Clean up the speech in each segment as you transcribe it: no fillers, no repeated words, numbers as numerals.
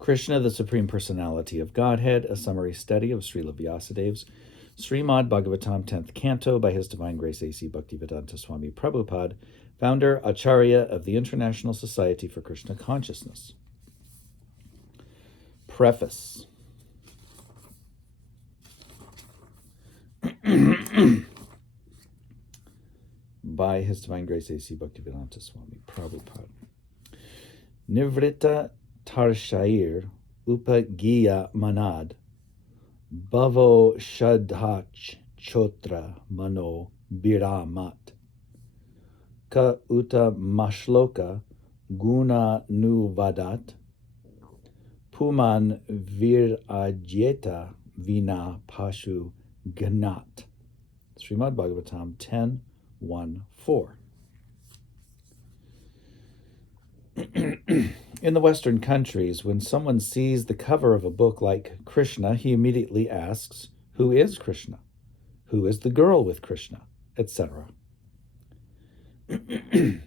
Krishna, the Supreme Personality of Godhead, a summary study of Srila Vyasadev's Srimad Bhagavatam 10th Canto by His Divine Grace A.C. Bhaktivedanta Swami Prabhupada, founder Acharya of the International Society for Krishna Consciousness. Preface. By His Divine Grace A.C. Bhaktivedanta Swami Prabhupada. Nivritta Tarshair Upagiya Manad Bhavo Shadhach Chotra Mano Biramat Ka Uta Mashloka Guna Nu Vadat Puman Virajeta Vina Pashu Ganat. Srimad Bhagavatam 10:1-4. In the Western countries, when someone sees the cover of a book like Krishna, he immediately asks, who is Krishna? Who is the girl with Krishna? Etc. The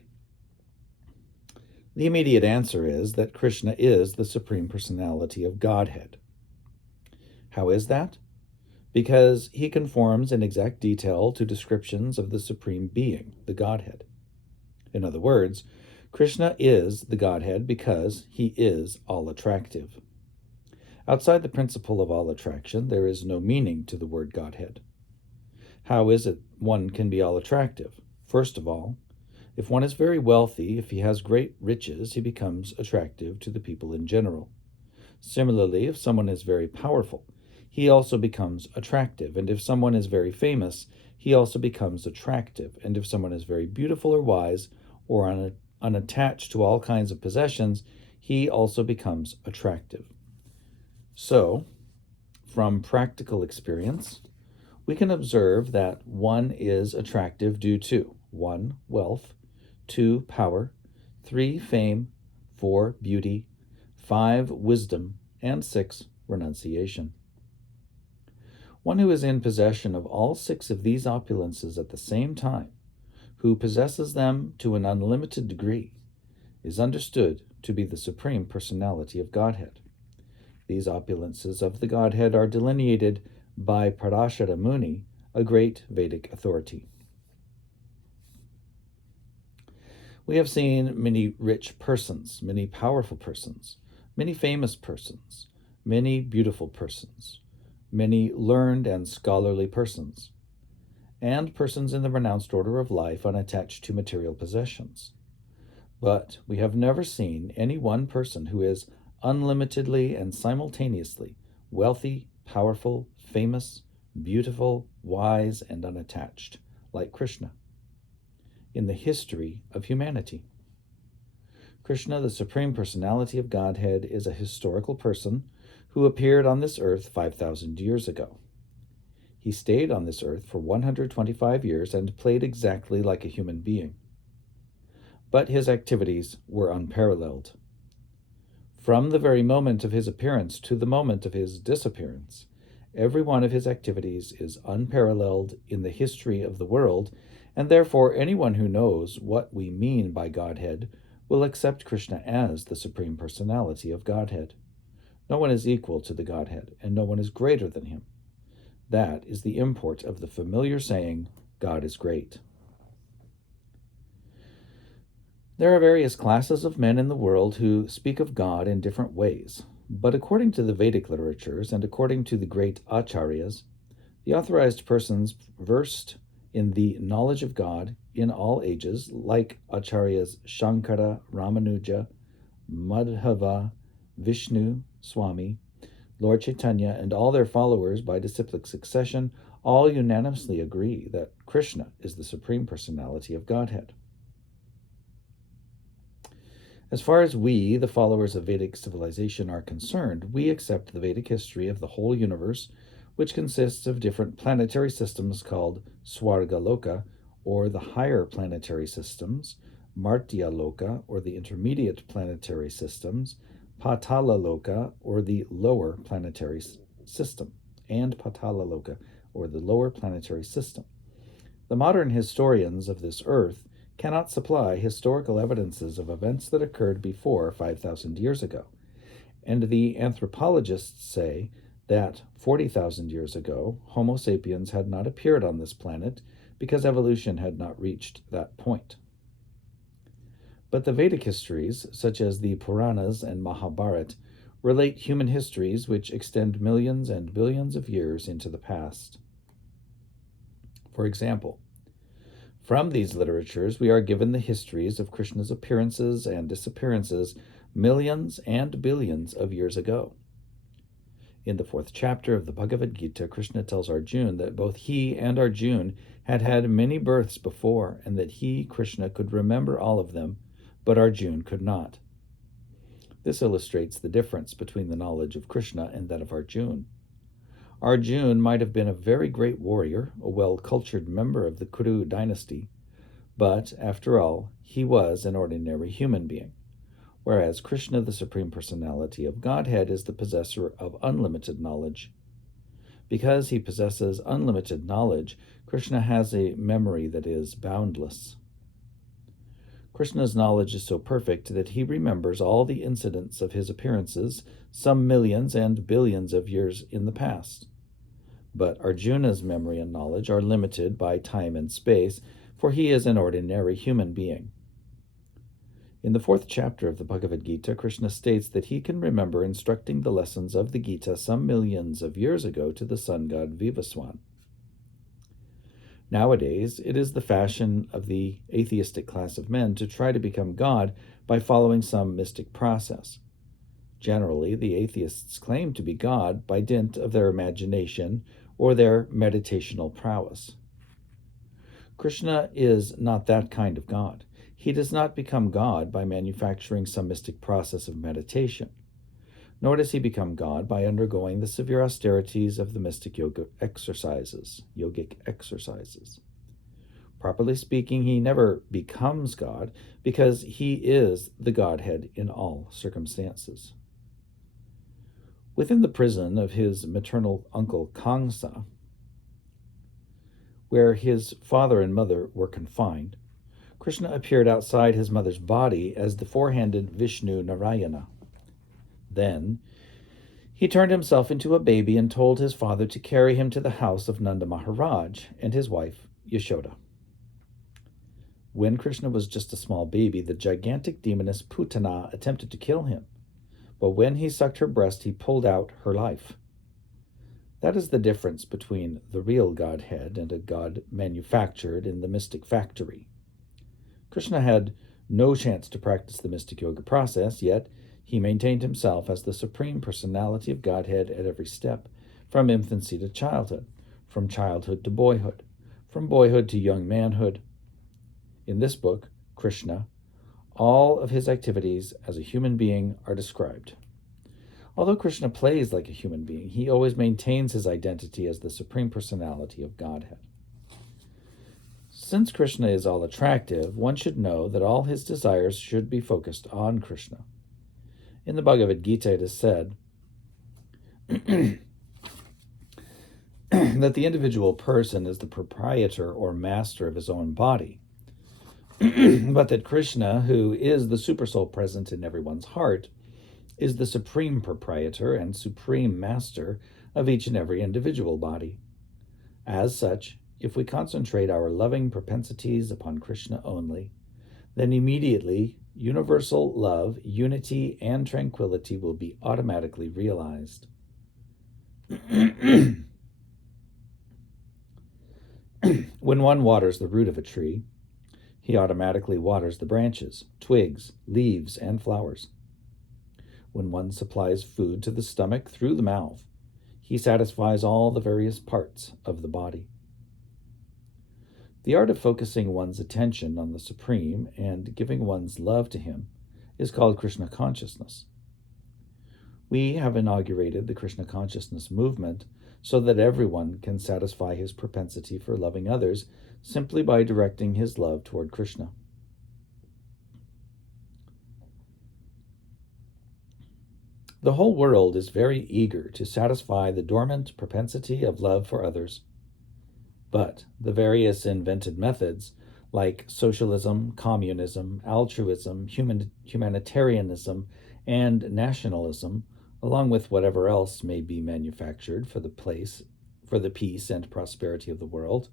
immediate answer is that Krishna is the Supreme Personality of Godhead. How is that? Because he conforms in exact detail to descriptions of the Supreme Being, the Godhead. In other words, Krishna is the Godhead because he is all-attractive. Outside the principle of all attraction, there is no meaning to the word Godhead. How is it one can be all-attractive? First of all, if one is very wealthy, if he has great riches, he becomes attractive to the people in general. Similarly, if someone is very powerful, he also becomes attractive. And if someone is very famous, he also becomes attractive. And if someone is very beautiful or wise or unattached to all kinds of possessions, he also becomes attractive. So, from practical experience, we can observe that 1 is attractive due to 1, wealth, 2, power, 3, fame, 4, beauty, 5, wisdom, and 6, renunciation. One who is in possession of all 6 of these opulences at the same time, who possesses them to an unlimited degree, is understood to be the Supreme Personality of Godhead. These opulences of the Godhead are delineated by Parashara Muni, a great Vedic authority. We have seen many rich persons, many powerful persons, many famous persons, many beautiful persons, many learned and scholarly persons, and persons in the renounced order of life unattached to material possessions. But we have never seen any one person who is unlimitedly and simultaneously wealthy, powerful, famous, beautiful, wise, and unattached, like Krishna, in the history of humanity. Krishna, the Supreme Personality of Godhead, is a historical person who appeared on this earth 5,000 years ago. He stayed on this earth for 125 years and played exactly like a human being. But his activities were unparalleled. From the very moment of his appearance to the moment of his disappearance, every one of his activities is unparalleled in the history of the world, and therefore anyone who knows what we mean by Godhead will accept Krishna as the Supreme Personality of Godhead. No one is equal to the Godhead, and no one is greater than him. That is the import of the familiar saying, God is great. There are various classes of men in the world who speak of God in different ways, but according to the Vedic literatures and according to the great acharyas, the authorized persons versed in the knowledge of God in all ages, like acharyas Shankara, Ramanuja, Madhava, Vishnu, Swami, Lord Chaitanya, and all their followers by disciplic succession, all unanimously agree that Krishna is the Supreme Personality of Godhead. As far as we, the followers of Vedic civilization, are concerned, we accept the Vedic history of the whole universe, which consists of different planetary systems called Swargaloka, or the higher planetary systems, Martyaloka, or the intermediate planetary systems, Patalaloka, or the lower planetary system, and Patalaloka, or the lower planetary system. The modern historians of this earth cannot supply historical evidences of events that occurred before 5,000 years ago, And the anthropologists say that 40,000 years ago, Homo sapiens had not appeared on this planet because evolution had not reached that point. But the Vedic histories, such as the Puranas and Mahabharata, relate human histories which extend millions and billions of years into the past. For example, from these literatures, we are given the histories of Krishna's appearances and disappearances millions and billions of years ago. In the 4th chapter of the Bhagavad Gita, Krishna tells Arjuna that both he and Arjuna had had many births before, and that he, Krishna, could remember all of them, but Arjuna could not. This illustrates the difference between the knowledge of Krishna and that of Arjuna. Arjuna might have been a very great warrior, a well-cultured member of the Kuru dynasty, but, after all, he was an ordinary human being, whereas Krishna, the Supreme Personality of Godhead, is the possessor of unlimited knowledge. Because he possesses unlimited knowledge, Krishna has a memory that is boundless. Krishna's knowledge is so perfect that he remembers all the incidents of his appearances, some millions and billions of years in the past. But Arjuna's memory and knowledge are limited by time and space, for he is an ordinary human being. In the 4th chapter of the Bhagavad Gita, Krishna states that he can remember instructing the lessons of the Gita some millions of years ago to the sun god Vivaswan. Nowadays, it is the fashion of the atheistic class of men to try to become God by following some mystic process. Generally, the atheists claim to be God by dint of their imagination or their meditational prowess. Krishna is not that kind of God. He does not become God by manufacturing some mystic process of meditation, nor does he become God by undergoing the severe austerities of the mystic yogic exercises. Properly speaking, he never becomes God because he is the Godhead in all circumstances. Within the prison of his maternal uncle Kamsa, where his father and mother were confined, Krishna appeared outside his mother's body as the four-handed Vishnu Narayana. Then he turned himself into a baby and told his father to carry him to the house of Nanda Maharaj and his wife Yashoda. When Krishna was just a small baby, the gigantic demoness Putana attempted to kill him, but when he sucked her breast, he pulled out her life. That is the difference between the real Godhead and a God manufactured in the mystic factory. Krishna had no chance to practice the mystic yoga process, yet he maintained himself as the Supreme Personality of Godhead at every step, from infancy to childhood, from childhood to boyhood, from boyhood to young manhood. In this book, Krishna, all of his activities as a human being are described. Although Krishna plays like a human being, he always maintains his identity as the Supreme Personality of Godhead. Since Krishna is all attractive, one should know that all his desires should be focused on Krishna. In the Bhagavad Gita, it is said that the individual person is the proprietor or master of his own body, but that Krishna, who is the supersoul present in everyone's heart, is the supreme proprietor and supreme master of each and every individual body. As such, if we concentrate our loving propensities upon Krishna only, then immediately universal love, unity, and tranquility will be automatically realized. When one waters the root of a tree, he automatically waters the branches, twigs, leaves, and flowers. When one supplies food to the stomach through the mouth, he satisfies all the various parts of the body. The art of focusing one's attention on the Supreme and giving one's love to him is called Krishna consciousness. We have inaugurated the Krishna consciousness movement so that everyone can satisfy his propensity for loving others simply by directing his love toward Krishna. The whole world is very eager to satisfy the dormant propensity of love for others. But the various invented methods, like socialism, communism, altruism, humanitarianism, and nationalism, along with whatever else may be manufactured for the peace and prosperity of the world,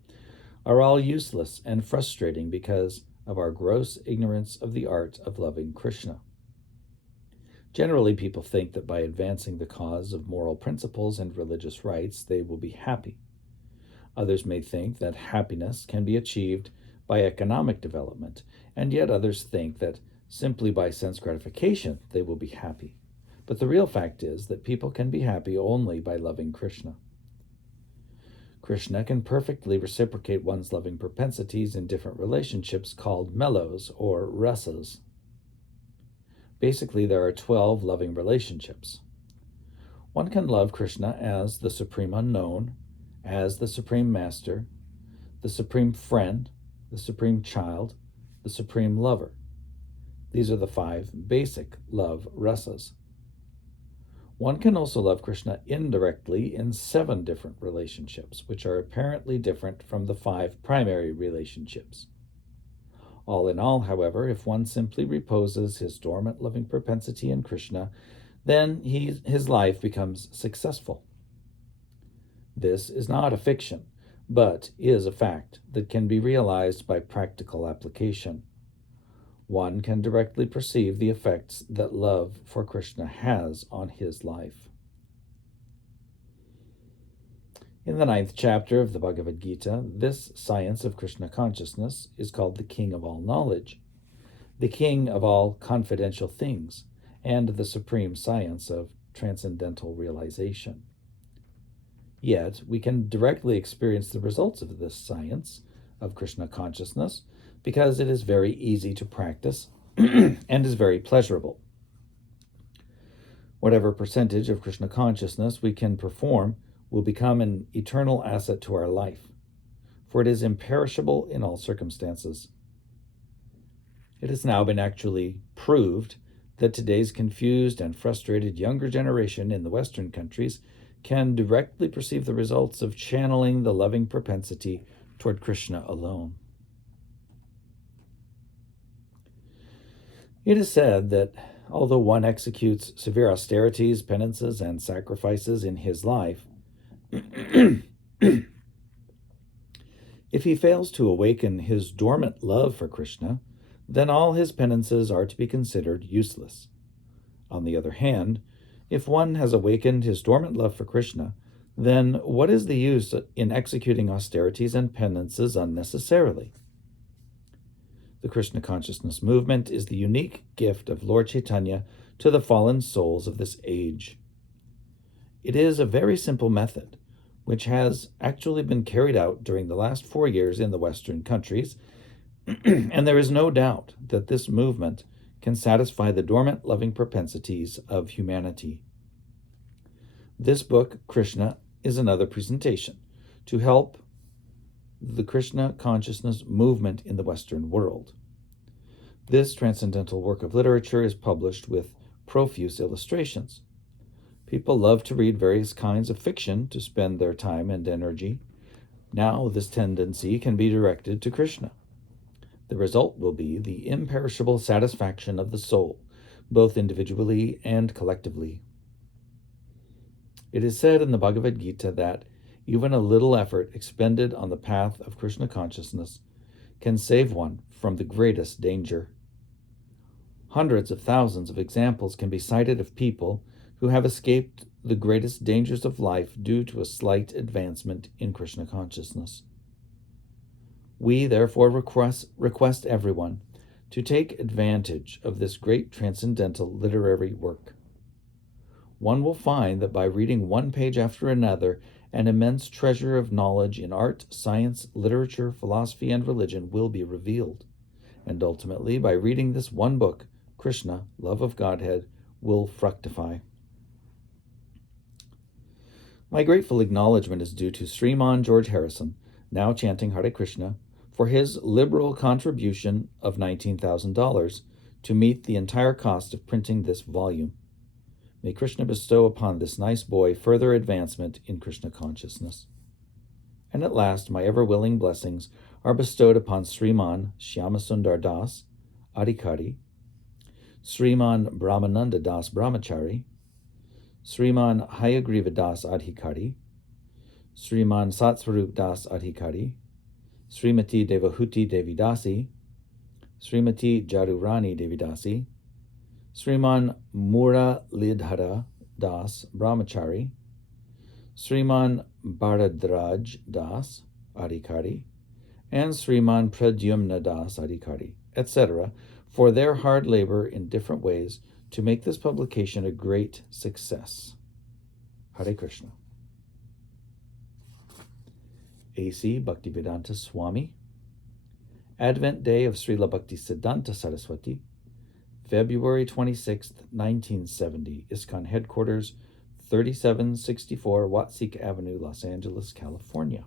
are all useless and frustrating because of our gross ignorance of the art of loving Krishna. Generally, people think that by advancing the cause of moral principles and religious rights, they will be happy. Others may think that happiness can be achieved by economic development, and yet others think that simply by sense gratification they will be happy. But the real fact is that people can be happy only by loving Krishna. Krishna can perfectly reciprocate one's loving propensities in different relationships called mellows or rasas. Basically, there are 12 loving relationships. One can love Krishna as the Supreme Unknown, as the Supreme Master, the Supreme Friend, the Supreme Child, the Supreme Lover. These are the 5 basic love rasas. One can also love Krishna indirectly in 7 different relationships, which are apparently different from the 5 primary relationships. All in all, however, if one simply reposes his dormant loving propensity in Krishna, then his life becomes successful. This is not a fiction, but is a fact that can be realized by practical application. One can directly perceive the effects that love for Krishna has on his life. In the 9th chapter of the Bhagavad Gita, this science of Krishna consciousness is called the king of all knowledge, the king of all confidential things, and the supreme science of transcendental realization. Yet, we can directly experience the results of this science of Krishna consciousness because it is very easy to practice and is very pleasurable. Whatever percentage of Krishna consciousness we can perform will become an eternal asset to our life, for it is imperishable in all circumstances. It has now been actually proved that today's confused and frustrated younger generation in the Western countries can directly perceive the results of channeling the loving propensity toward Krishna alone. It is said that although one executes severe austerities, penances, and sacrifices in his life, if he fails to awaken his dormant love for Krishna, then all his penances are to be considered useless. On the other hand, if one has awakened his dormant love for Krishna, then what is the use in executing austerities and penances unnecessarily? The Krishna consciousness movement is the unique gift of Lord Chaitanya to the fallen souls of this age. It is a very simple method, which has actually been carried out during the last 4 years in the Western countries, and there is no doubt that this movement can satisfy the dormant loving propensities of humanity. This book, Krishna, is another presentation to help the Krishna consciousness movement in the Western world. This transcendental work of literature is published with profuse illustrations. People love to read various kinds of fiction to spend their time and energy. Now this tendency can be directed to Krishna. The result will be the imperishable satisfaction of the soul, both individually and collectively. It is said in the Bhagavad Gita that even a little effort expended on the path of Krishna consciousness can save one from the greatest danger. Hundreds of thousands of examples can be cited of people who have escaped the greatest dangers of life due to a slight advancement in Krishna consciousness. We therefore request everyone to take advantage of this great transcendental literary work. One will find that by reading one page after another, an immense treasure of knowledge in art, science, literature, philosophy, and religion will be revealed. And ultimately, by reading this one book, Krishna, love of Godhead, will fructify. My grateful acknowledgement is due to Sriman George Harrison, now chanting Hare Krishna, for his liberal contribution of $19,000 to meet the entire cost of printing this volume. May Krishna bestow upon this nice boy further advancement in Krishna consciousness. And at last, my ever-willing blessings are bestowed upon Sriman Shyamasundar Das, Adhikari, Sriman Brahmananda Das Brahmachari, Sriman Hayagriva Das Adhikari, Sriman Satsvarup Das Adhikari, Srimati Devahuti Devidasi, Srimati Jarurani Devidasi, Sriman Muralidhara Das Brahmachari, Sriman Bharadraj Das Adhikari, and Sriman Pradyumna Das Adhikari, etc., for their hard labor in different ways to make this publication a great success. Hare Krishna. A.C. Bhaktivedanta Swami. Advent Day of Srila Bhaktisiddhanta Saraswati, February 26, 1970, ISKCON Headquarters, 3764 Watsik Avenue, Los Angeles, California.